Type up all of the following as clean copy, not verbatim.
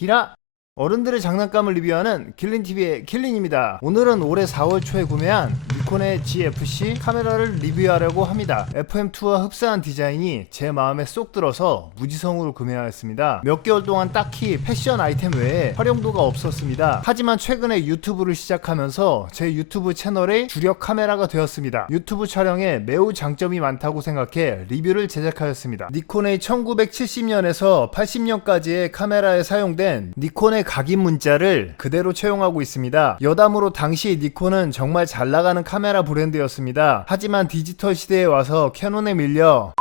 기라! 어른들의 장난감을 리뷰하는 킬린TV의 킬린입니다. 오늘은 올해 4월 초에 구매한 니콘의 GFC 카메라를 리뷰하려고 합니다. FM2와 흡사한 디자인이 제 마음에 쏙 들어서 무지성으로 구매하였습니다. 몇 개월 동안 딱히 패션 아이템 외에 활용도가 없었습니다. 하지만 최근에 유튜브를 시작하면서 제 유튜브 채널의 주력 카메라가 되었습니다. 유튜브 촬영에 매우 장점이 많다고 생각해 리뷰를 제작하였습니다. 니콘의 1970년에서 80년까지의 카메라에 사용된 니콘의 각인 문자를 그대로 채용하고 있습니다. 여담으로 당시 니콘은 정말 잘 나가는 카메라 브랜드였습니다. 하지만 디지털 시대에 와서 캐논에 밀려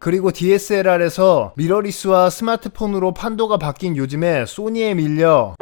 그리고 DSLR에서 미러리스와 스마트폰으로 판도가 바뀐 요즘에 소니에 밀려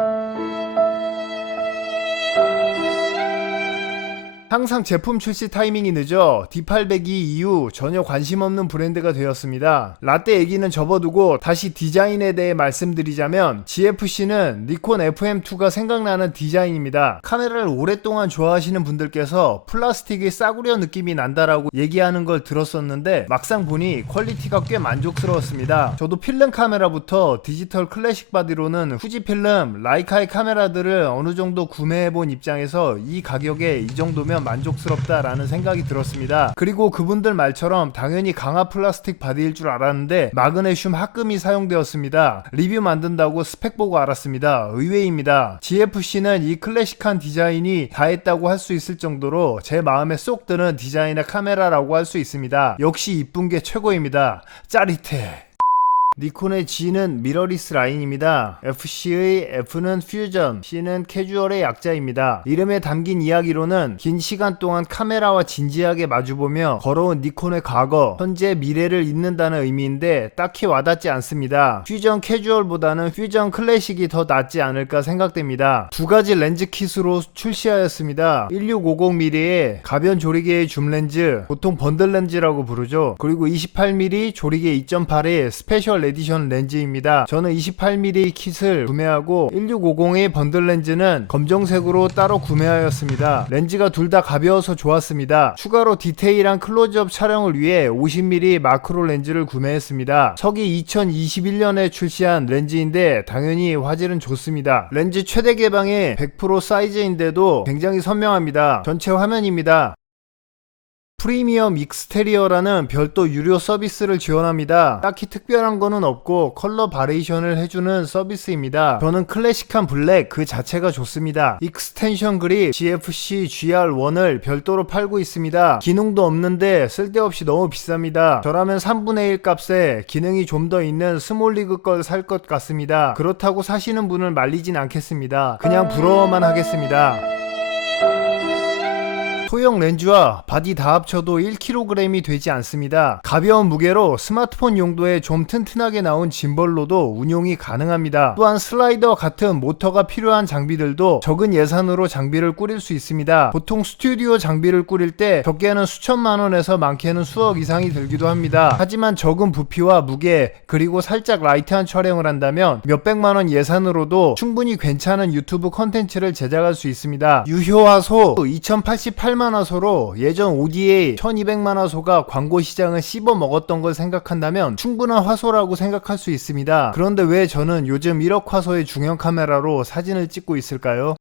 항상 제품 출시 타이밍이 늦어 D800E 이후 전혀 관심 없는 브랜드가 되었습니다. 라떼 얘기는 접어두고 다시 디자인에 대해 말씀드리자면 GFC는 니콘 FM2가 생각나는 디자인입니다. 카메라를 오랫동안 좋아하시는 분들께서 플라스틱의 싸구려 느낌이 난다라고 얘기하는 걸 들었었는데 막상 보니 퀄리티가 꽤 만족스러웠습니다. 저도 필름 카메라부터 디지털 클래식 바디로는 후지필름, 라이카의 카메라들을 어느 정도 구매해본 입장에서 이 가격에 이 정도면 만족스럽다라는 생각이 들었습니다. 그리고 그분들 말처럼 당연히 강화 플라스틱 바디일 줄 알았는데 마그네슘 합금이 사용되었습니다. 리뷰 만든다고 스펙 보고 알았습니다. 의외입니다. GFC는 이 클래식한 디자인이 다 했다고 할 수 있을 정도로 제 마음에 쏙 드는 디자인의 카메라라고 할 수 있습니다. 역시 이쁜 게 최고입니다. 짜릿해. 니콘의 G는 미러리스 라인입니다. FC의 F는 퓨전, C는 캐주얼의 약자입니다. 이름에 담긴 이야기로는 긴 시간 동안 카메라와 진지하게 마주보며 걸어온 니콘의 과거, 현재, 미래를 잇는다는 의미인데 딱히 와닿지 않습니다. 퓨전 캐주얼보다는 퓨전 클래식이 더 낫지 않을까 생각됩니다. 두 가지 렌즈 킷으로 출시하였습니다. 1650mm의 가변 조리개의 줌 렌즈, 보통 번들 렌즈라고 부르죠. 그리고 28mm 조리개 2.8의 스페셜 에디션 렌즈입니다. 저는 28mm 킷을 구매하고 1650의 번들 렌즈는 검정색으로 따로 구매하였습니다. 렌즈가 둘 다 가벼워서 좋았습니다. 추가로 디테일한 클로즈업 촬영을 위해 50mm 마크로 렌즈를 구매했습니다. 석이 2021년에 출시한 렌즈인데 당연히 화질은 좋습니다. 렌즈 최대 개방의 100% 사이즈인데도 굉장히 선명합니다. 전체 화면입니다. 프리미엄 익스테리어라는 별도 유료 서비스를 지원합니다. 딱히 특별한 거는 없고 컬러 바리에이션을 해주는 서비스입니다. 저는 클래식한 블랙 그 자체가 좋습니다. 익스텐션 그립 GFC GR1을 별도로 팔고 있습니다. 기능도 없는데 쓸데없이 너무 비쌉니다. 저라면 3분의 1 값에 기능이 좀 더 있는 스몰리그 걸 살 것 같습니다. 그렇다고 사시는 분을 말리진 않겠습니다. 그냥 부러워만 하겠습니다. 소형 렌즈와 바디 다 합쳐도 1kg이 되지 않습니다. 가벼운 무게로 스마트폰 용도에 좀 튼튼하게 나온 짐벌로도 운용이 가능합니다. 또한 슬라이더 같은 모터가 필요한 장비들도 적은 예산으로 장비를 꾸릴 수 있습니다. 보통 스튜디오 장비를 꾸릴 때 적게는 수천만원에서 많게는 수억 이상이 들기도 합니다. 하지만 적은 부피와 무게 그리고 살짝 라이트한 촬영을 한다면 몇백만원 예산으로도 충분히 괜찮은 유튜브 컨텐츠를 제작할 수 있습니다. 유효화소 2088만 화소로 예전 ODA 1200만 화소가 광고 시장을 씹어 먹었던 걸 생각한다면 충분한 화소라고 생각할 수 있습니다. 그런데 왜 저는 요즘 1억 화소의 중형 카메라로 사진을 찍고 있을까요?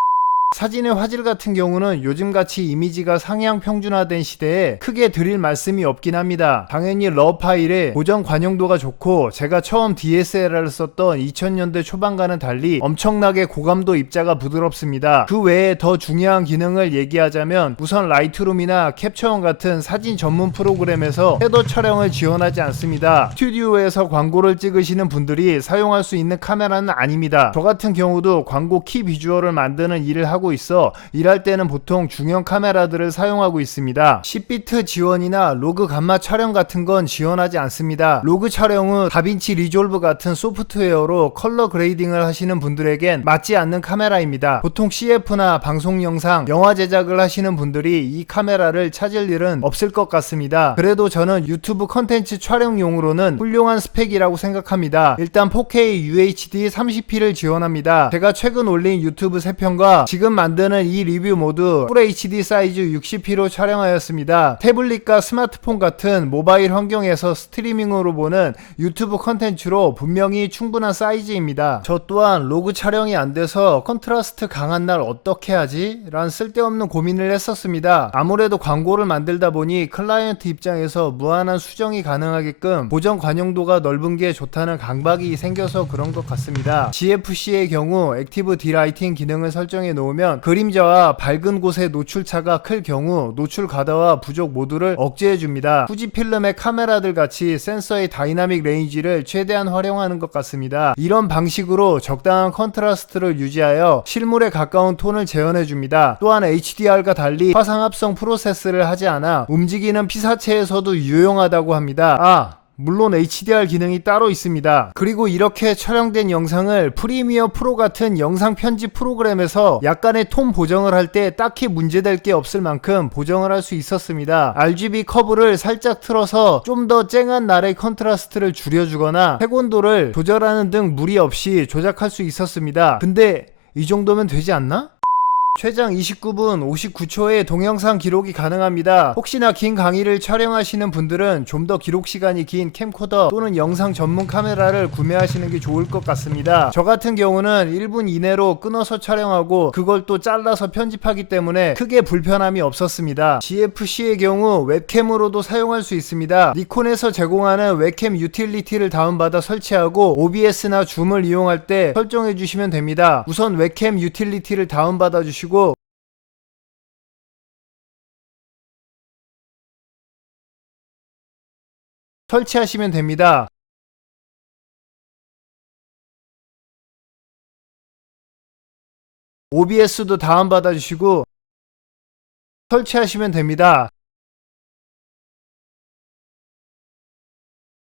사진의 화질 같은 경우는 요즘같이 이미지가 상향 평준화된 시대에 크게 드릴 말씀이 없긴 합니다. 당연히 러 파일의 고정 관용도가 좋고 제가 처음 DSLR을 썼던 2000년대 초반과는 달리 엄청나게 고감도 입자가 부드럽습니다. 그 외에 더 중요한 기능을 얘기하자면 우선 라이트룸이나 캡처원 같은 사진 전문 프로그램에서 섀도우 촬영을 지원하지 않습니다. 스튜디오에서 광고를 찍으시는 분들이 사용할 수 있는 카메라는 아닙니다. 저 같은 경우도 광고 키 비주얼을 만드는 일을 하고 있어 일할 때는 보통 중형 카메라들을 사용하고 있습니다. 10비트 지원이나 로그 감마 촬영 같은 건 지원하지 않습니다. 로그 촬영은 다빈치 리졸브 같은 소프트웨어로 컬러 그레이딩을 하시는 분들에겐 맞지 않는 카메라입니다. 보통 CF나 방송 영상, 영화 제작을 하시는 분들이 이 카메라를 찾을 일은 없을 것 같습니다. 그래도 저는 유튜브 컨텐츠 촬영용으로는 훌륭한 스펙이라고 생각합니다. 일단 4K UHD 30p를 지원합니다. 제가 최근 올린 유튜브 3편과 지금 지금 만드는 이 리뷰 모두 FHD 사이즈 60p로 촬영하였습니다. 태블릿과 스마트폰 같은 모바일 환경에서 스트리밍으로 보는 유튜브 컨텐츠로 분명히 충분한 사이즈입니다. 저 또한 로그 촬영이 안 돼서 컨트라스트 강한 날 어떻게 하지? 란 쓸데없는 고민을 했었습니다. 아무래도 광고를 만들다 보니 클라이언트 입장에서 무한한 수정이 가능하게끔 보정 관용도가 넓은 게 좋다는 강박이 생겨서 그런 것 같습니다. GFC의 경우 액티브 디라이팅 기능을 설정해 놓으면 그림자와 밝은 곳의 노출차가 클 경우 노출 과다와 부족 모두를 억제해 줍니다. 후지필름의 카메라들 같이 센서의 다이나믹 레인지를 최대한 활용하는 것 같습니다. 이런 방식으로 적당한 컨트라스트를 유지하여 실물에 가까운 톤을 재현해 줍니다. 또한 HDR과 달리 화상합성 프로세스를 하지 않아 움직이는 피사체에서도 유용하다고 합니다. 물론 HDR 기능이 따로 있습니다. 그리고 이렇게 촬영된 영상을 프리미어 프로 같은 영상 편집 프로그램에서 약간의 톤 보정을 할 때 딱히 문제될 게 없을 만큼 보정을 할 수 있었습니다. RGB 커브를 살짝 틀어서 좀 더 쨍한 날의 컨트라스트를 줄여주거나 색온도를 조절하는 등 무리 없이 조작할 수 있었습니다. 근데 이 정도면 되지 않나? 최장 29분 59초의 동영상 기록이 가능합니다. 혹시나 긴 강의를 촬영하시는 분들은 좀 더 기록 시간이 긴 캠코더 또는 영상 전문 카메라를 구매하시는 게 좋을 것 같습니다. 저 같은 경우는 1분 이내로 끊어서 촬영하고 그걸 또 잘라서 편집하기 때문에 크게 불편함이 없었습니다. GFC의 경우 웹캠으로도 사용할 수 있습니다. 니콘에서 제공하는 웹캠 유틸리티를 다운받아 설치하고 OBS나 줌을 이용할 때 설정해 주시면 됩니다. 우선 웹캠 유틸리티를 다운받아 주시고 설치하시면 됩니다. OBS도 다운받아 주시고 설치하시면 됩니다.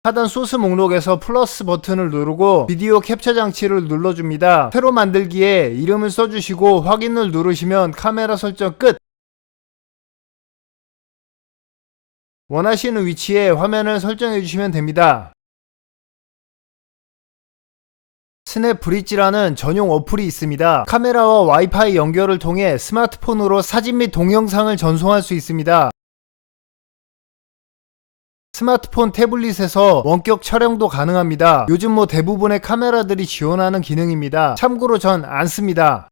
하단 소스 목록에서 플러스 버튼을 누르고 비디오 캡처 장치를 눌러줍니다. 새로 만들기에 이름을 써주시고 확인을 누르시면 카메라 설정 끝! 원하시는 위치에 화면을 설정해 주시면 됩니다. 스냅 브릿지라는 전용 어플이 있습니다. 카메라와 와이파이 연결을 통해 스마트폰으로 사진 및 동영상을 전송할 수 있습니다. 스마트폰 태블릿에서 원격 촬영도 가능합니다. 요즘 대부분의 카메라들이 지원하는 기능입니다. 참고로 전 안 씁니다.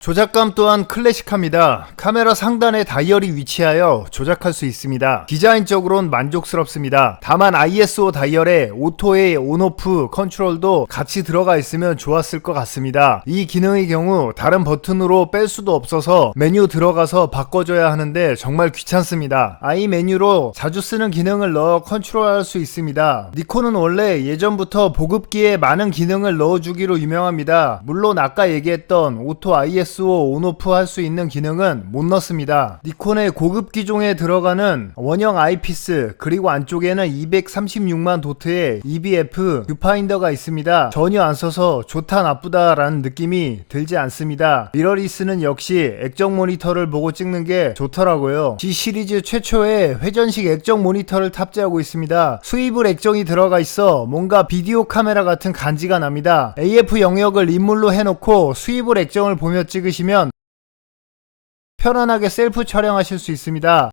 조작감 또한 클래식합니다. 카메라 상단에 다이얼이 위치하여 조작할 수 있습니다. 디자인적으론 만족스럽습니다. 다만 ISO 다이얼에 오토의 온오프 컨트롤도 같이 들어가 있으면 좋았을 것 같습니다. 이 기능의 경우 다른 버튼으로 뺄 수도 없어서 메뉴 들어가서 바꿔줘야 하는데 정말 귀찮습니다. I 메뉴로 자주 쓰는 기능을 넣어 컨트롤할 수 있습니다. 니콘은 원래 예전부터 보급기에 많은 기능을 넣어주기로 유명합니다. 물론 아까 얘기했던 오토 ISO 온오프 할 수 있는 기능은 못 넣습니다. 니콘의 고급 기종에 들어가는 원형 아이피스 그리고 안쪽에는 236만 도트의 EVF 뷰파인더가 있습니다. 전혀 안 써서 좋다 나쁘다 라는 느낌이 들지 않습니다. 미러리스는 역시 액정 모니터를 보고 찍는 게 좋더라고요. G 시리즈 최초의 회전식 액정 모니터를 탑재하고 있습니다. 스위블 액정이 들어가 있어 뭔가 비디오 카메라 같은 간지가 납니다. AF 영역을 인물로 해놓고 스위블 액정을 보며 찍으시면 편안하게 셀프 촬영하실 수 있습니다.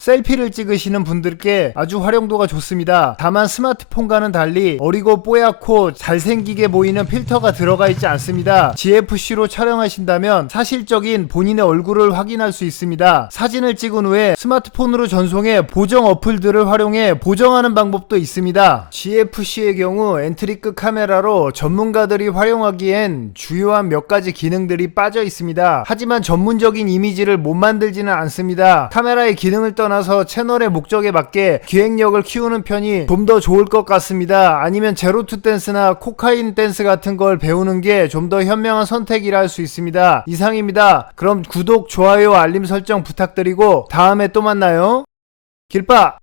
셀피를 찍으시는 분들께 아주 활용도가 좋습니다. 다만 스마트폰과는 달리 어리고 뽀얗고 잘생기게 보이는 필터가 들어가 있지 않습니다. GFC로 촬영하신다면 사실적인 본인의 얼굴을 확인할 수 있습니다. 사진을 찍은 후에 스마트폰으로 전송해 보정 어플들을 활용해 보정하는 방법도 있습니다. GFC의 경우 엔트리급 카메라로 전문가들이 활용하기엔 주요한 몇 가지 기능들이 빠져 있습니다. 하지만 전문적인 이미지를 못 만들지는 않습니다. 카메라의 기능을 떠나서 채널의 목적에 맞게 기획력을 키우는 편이 좀 더 좋을 것 같습니다. 아니면 제로투 댄스나 코카인 댄스 같은 걸 배우는 게 좀 더 현명한 선택이라 할 수 있습니다. 이상입니다. 그럼 구독, 좋아요, 알림 설정 부탁드리고 다음에 또 만나요. 길빠!